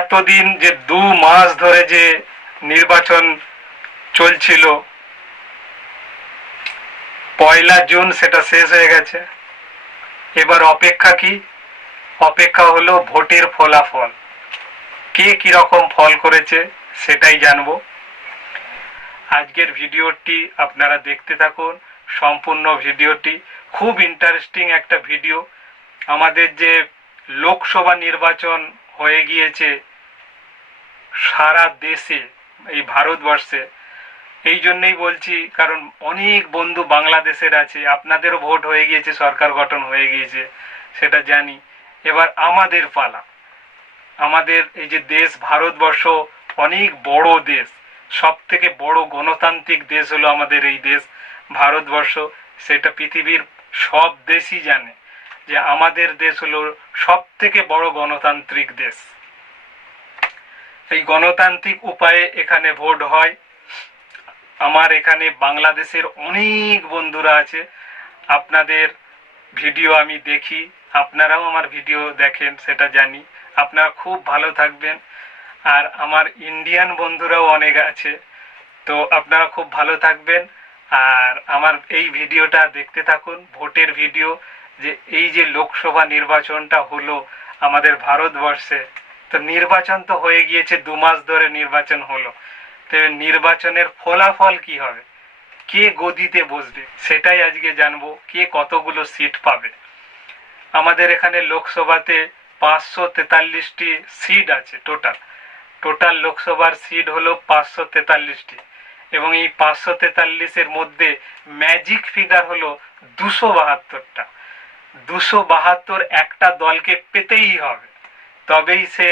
এতদিন যে 2 মাস ধরে যে নির্বাচন চলছিল, 1 জুন সেটা শেষ হয়ে গেছে। এবার অপেক্ষা কি? অপেক্ষা হলো ভোটের ফলাফল। কে কিরকম ফল করেছে সেটাই জানবো। আজকের ভিডিওটি আপনারা দেখতে থাকুন, সম্পূর্ণ ভিডিওটি খুব ইন্টারেস্টিং একটা ভিডিও। আমাদের যে লোকসভা নির্বাচন হয়ে গিয়েছে সারা দেশে, এই ভারতবর্ষে, এই জন্যই বলছি কারণ অনেক বন্ধু বাংলাদেশের আছে, আপনাদেরও ভোট হয়ে গিয়েছে, সরকার গঠন হয়ে গিয়েছে, সেটা জানি। এবার আমাদের পালা। আমাদের এই যে দেশ ভারতবর্ষ অনেক বড় দেশ, সব থেকে বড় গণতান্ত্রিক দেশ হলো আমাদের এই দেশ ভারতবর্ষ। সেটা পৃথিবীর সব দেশই জানে যে আমাদের দেশ হলো সব থেকে বড় গণতান্ত্রিক দেশ। এই গণতান্ত্রিক উপায়ে এখানে ভোট হয়। আমার এখানে বাংলাদেশের অনেক বন্ধুরা আছে, আপনাদের ভিডিও আমি দেখি, আপনারাও আমার ভিডিও দেখেন, সেটা জানি। আপনারা খুব ভালো থাকবেন। আর আমার ইন্ডিয়ান বন্ধুরাও অনেক আছে, তো আপনারা খুব ভালো থাকবেন। আর আমার এই ভিডিওটা দেখতে থাকুন, ভোটের ভিডিও। যে এই যে লোকসভা নির্বাচনটা হলো আমাদের ভারতবর্ষে, তো নির্বাচন তো হয়ে গিয়েছে, 2 মাস ধরে নির্বাচন হলো। তো নির্বাচনের ফলাফল কি হবে, কে গদিতে বসবে, সেটাই আজকে জানবো। কে কতগুলো সিট পাবে। আমাদের এখানে লোকসভাতে 543টি সিট আছে। টোটাল লোকসভার সিট হলো 543টি, এবং এই 543-এর মধ্যে ম্যাজিক ফিগার হলো 272টা। 272 একটা দলকে পেতেই হবে, তবেই সে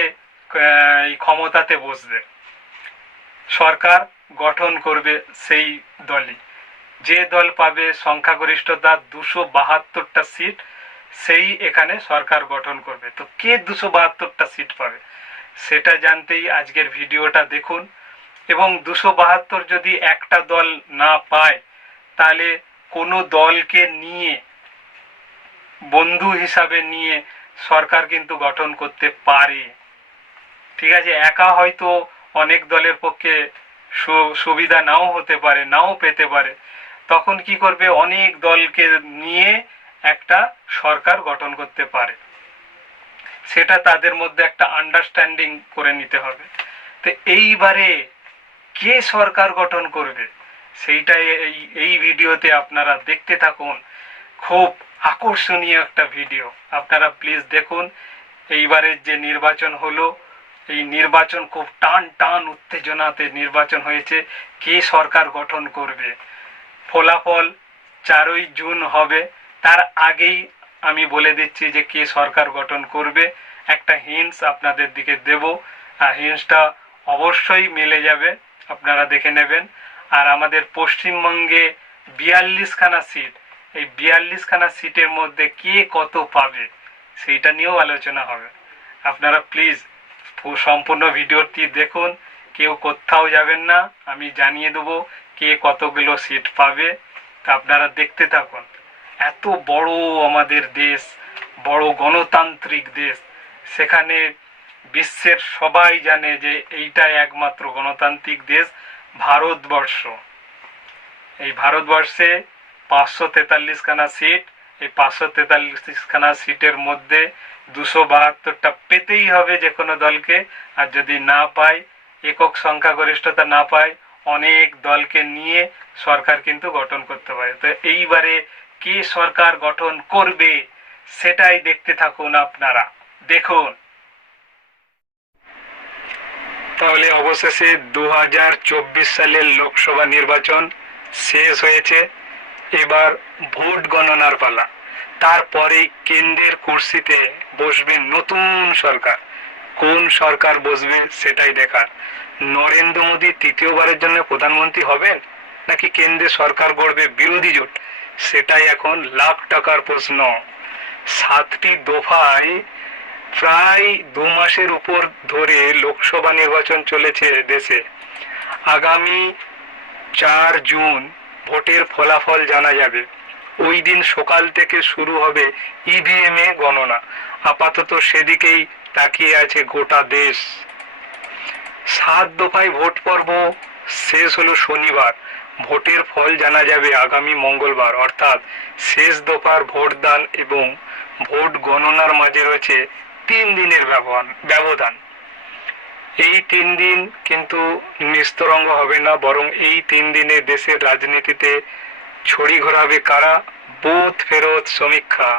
ক্ষমতাতে বসবে, সরকার গঠন করবে সেই দলই। যে দল পাবে সংখ্যাগরিষ্ঠতা 272টা সিট, সেই এখানে সরকার গঠন করবে। তো কে 272টা সিট পাবে সেটা জানতেই আজকের ভিডিওটা দেখুন। এবং 272 যদি একটা দল না পায়, তাহলে কোনো দলকে নিয়ে, বন্ধু হিসাবে নিয়ে সরকার কিন্তু গঠন করতে পারে। ঠিক আছে, একা হয়তো অনেক দলের পক্ষে সুবিধা নাও হতে পারে, নাও পেতে পারে। তখন কি করবে, অনেক দলকে নিয়ে একটা সরকার গঠন করতে পারে। সেটা তাদের মধ্যে একটা আন্ডারস্ট্যান্ডিং করে নিতে হবে। তো এইবারে কে সরকার গঠন করবে সেইটাই এই ভিডিওতে আপনারা দেখতে থাকুন। খুব আকর্ষণীয় একটা ভিডিও, আপনারা প্লিজ দেখুন। এইবারের যে নির্বাচন হলো, এই নির্বাচন খুব টান উত্তেজনাতে নির্বাচন হয়েছে। কে সরকার গঠন করবে, ফলাফল 4ই জুন হবে। তার আগেই আমি বলে দিচ্ছি যে কে সরকার গঠন করবে। একটা হিন্টস আপনাদের দিকে দেব, আর হিন্টসটা অবশ্যই মিলে যাবে, আপনারা দেখে নেবেন। আর আমাদের পশ্চিমবঙ্গে 42খানা সিট, এই 42খানা সিটের মধ্যে কে কত পাবে সেইটা নিয়েও আলোচনা হবে। আপনারা প্লিজ সম্পূর্ণ ভিডিওটি দেখুন, কেউ কোথাও যাবেন না, আমি জানিয়ে দেবো কে কতগুলো সিট পাবে। তা আপনারা দেখতে থাকুন। এত বড় আমাদের দেশ, বড় গণতান্ত্রিক দেশ, সেখানে বিশ্বের সবাই জানে যে এইটাই একমাত্র গণতান্ত্রিক দেশ ভারতবর্ষ। এই ভারতবর্ষে 543খানা সিট, এই 543খানা সিটের মধ্যে 272টা পেতেই হবে যে কোনো দলকে। আর যদি না পায়, একক সংখ্যাগরিষ্ঠতা না পায়, অনেক দলকে নিয়ে সরকার কিন্তু গঠন করতে পারে। তো এইবারে কে সরকার গঠন করবে সেটাই দেখতে থাকুন, আপনারা দেখুন। তাহলে অবশেষে 2024 সালের লোকসভা নির্বাচন শেষ হয়েছে। এবার ভোট গণনার পালা। তারপরে কেন্দ্রের কুর্সিতে বসবে নতুন সরকার। কোন সরকার বসবে সেটাই দেখার। নরেন্দ্র মোদী তৃতীয়বারের জন্য প্রধানমন্ত্রী হবেন, নাকি কেন্দ্রে সরকার গড়বে বিরোধী জোট, সেটাই এখন লাখ টাকার প্রশ্ন। 7টি দফায় প্রায় 2 মাসের উপর ধরে লোকসভা নির্বাচন চলেছে দেশে। আগামী 4 জুন ভোটের ফলাফল জানা যাবে। ওই দিন সকাল থেকে শুরু হবে ইভিএম এ গণনা। আপাতত সেদিকেই তাকিয়ে আছে গোটা দেশ। সাত দফায় ভোট পর্ব শেষ হলো শনিবার। ভোটের ফল জানা যাবে আগামী মঙ্গলবার, অর্থাৎ শেষ দফার ভোটদান এবং ভোট গণনার মাঝে রয়েছে 3 দিনের ব্যবধান। এই 3 দিন কিন্তু নিস্তরঙ্গ হবে না, বরং এই 3 দিনে দেশের রাজনীতিতে ছড়ি ঘোরাবে কারা? বুথ ফেরত সমীক্ষা।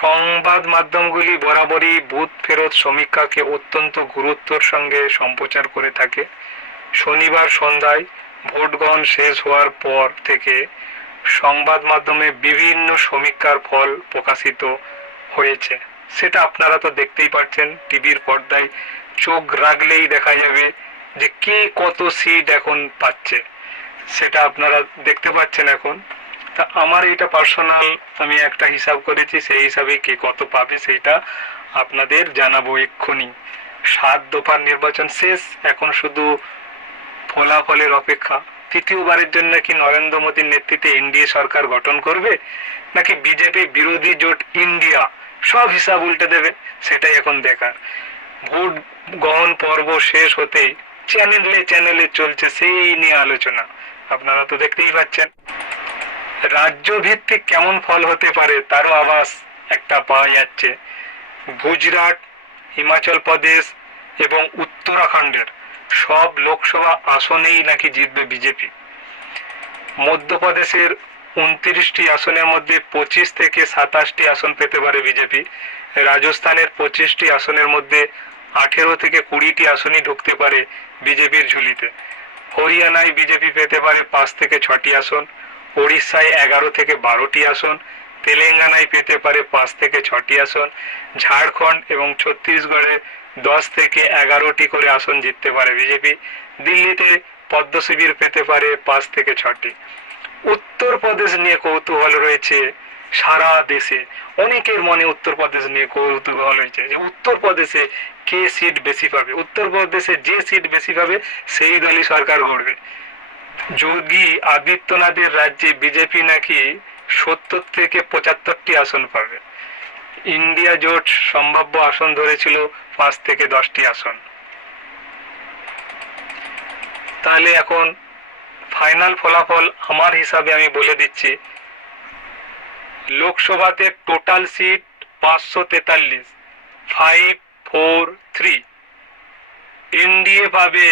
সংবাদ মাধ্যমগুলি বরাবরই বুথ ফেরত সমীক্ষাকে অত্যন্ত গুরুত্বের সঙ্গে সম্প্রচার করে থাকে। শনিবার সন্ধ্যায় ভোট গ্রহণ শেষ হওয়ার পর থেকে সংবাদ মাধ্যমে বিভিন্ন সমীক্ষার ফল প্রকাশিত হয়েছে। সেটা আপনারা তো দেখতেই পাচ্ছেন, টিভির পর্দায় চোখ রাখলেই দেখা যাবে যে কে কত সিট এখন পাচ্ছে, সেটা আপনারা দেখতে পাচ্ছেন এখন। তা আমার এটা পার্সোনাল, আমি একটা হিসাব করেছি, সেই হিসাবে কে কত পাবে সেইটা আপনাদের জানাবো এক্ষুনি। 7 দফার নির্বাচন শেষ, এখন শুধু ফলাফলের অপেক্ষা। তৃতীয়বারের জন্য কি নরেন্দ্র মোদীর নেতৃত্বে এনডিএ সরকার গঠন করবে, নাকি বিজেপি বিরোধী জোট ইন্ডিয়া সব হিসাব উল্টে দেবে, সেটাই এখন দেখার। ভোট গ্রহণ পর্ব শেষ হতেই চ্যানেলে চলছে সেই নিয়ে আলোচনা, আপনারা তো দেখতেই পাচ্ছেন। রাজ্য ভিত্তিক কেমন ফল হতে পারে তারও আভাস একটা পাওয়া যাচ্ছে। গুজরাট, হিমাচল প্রদেশ এবং উত্তরাখণ্ডের সব লোকসভা আসনেই নাকি জিতবে বিজেপি। মধ্যপ্রদেশের 29টি আসনের মধ্যে 25 থেকে 27টি আসন পেতে পারে বিজেপি। রাজস্থানের 25টি আসনের মধ্যে 18 থেকে 20টি আসনই ঢুকতে পারে বিজেপির ঝুলিতে। হরিয়ানায় বিজেপি পেতে পারে 5 থেকে 6টি আসন, ওড়িশায় 11 থেকে 12টি আসন, তেলেঙ্গানায় পেতে পারে 5 থেকে 6টি আসন, ঝাড়খণ্ড এবং ছত্তিশগড়ে 10 থেকে 11টি করে আসন জিততে পারে বিজেপি। দিল্লিতে পদ্ম শিবির পেতে পারে 5 থেকে 6টি। উত্তরপ্রদেশ নিয়ে কৌতূহল রয়েছে সারা দেশে, অনেকের মনে উত্তরপ্রদেশ নিয়ে কৌতূহল হয়েছে যে উত্তরপ্রদেশে কে সিট বেশি পাবে। উত্তরপ্রদেশে যে সিট বেশি পাবে সেই দলই সরকার গড়বে। যোগী আদিত্যনাথের রাজ্যে বিজেপি নাকি 70 থেকে 75টি আসন পাবে। ইন্ডিয়া জোট সম্ভাব্য আসন ধরেছিল 5 থেকে 10টি আসন। তাহলে এখন ফাইনাল ফলাফল আমার হিসাবে আমি বলে দিচ্ছি। লোকসভাতে টোটাল সিট 543, 543। এনডিএ পাবে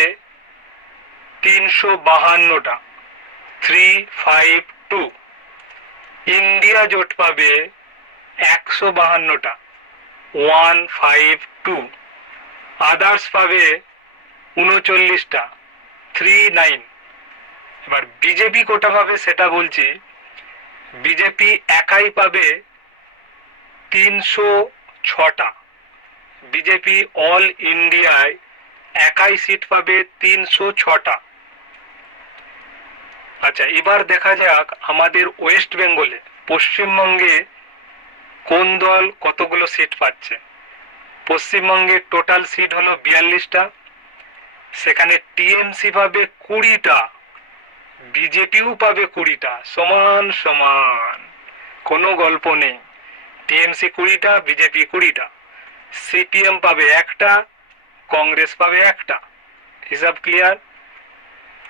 352টা, 352। ইন্ডিয়া জোট পাবে 152টা, 152। আদার্স পাবে 39টা, 39। এবার বিজেপি কোটা পাবে সেটা বলছি। বিজেপি একাই পাবে 306টা। বিজেপি অল ইন্ডিয়ায় একাই সিট পাবে 306টা। আচ্ছা, এবার দেখা যাক আমাদের ওয়েস্ট বেঙ্গলে, পশ্চিমবঙ্গে কোন দল কতগুলো সিট পাচ্ছে। পশ্চিমবঙ্গের টোটাল সিট হলো 42টা, সেখানে টিএমসি পাবে 20টা, বিজেপিও পাবে 20টা, সমান সমান, কোনো গল্প নেই। টিএমসি 20টা, বিজেপি 20টা। সিপিএম পাবে 1টা, কংগ্রেস পাবে 1টা। হিসাব ক্লিয়ার?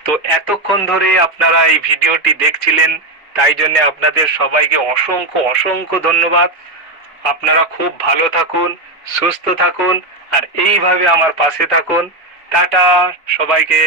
তো এতক্ষণ ধরে আপনারা এই ভিডিওটি দেখছিলেন, তাই জন্য আপনাদের সবাইকে অসংখ্য অসংখ্য ধন্যবাদ। আপনারা খুব ভালো থাকুন, সুস্থ থাকুন, আর এইভাবে আমার পাশে থাকুন। টাটা সবাইকে।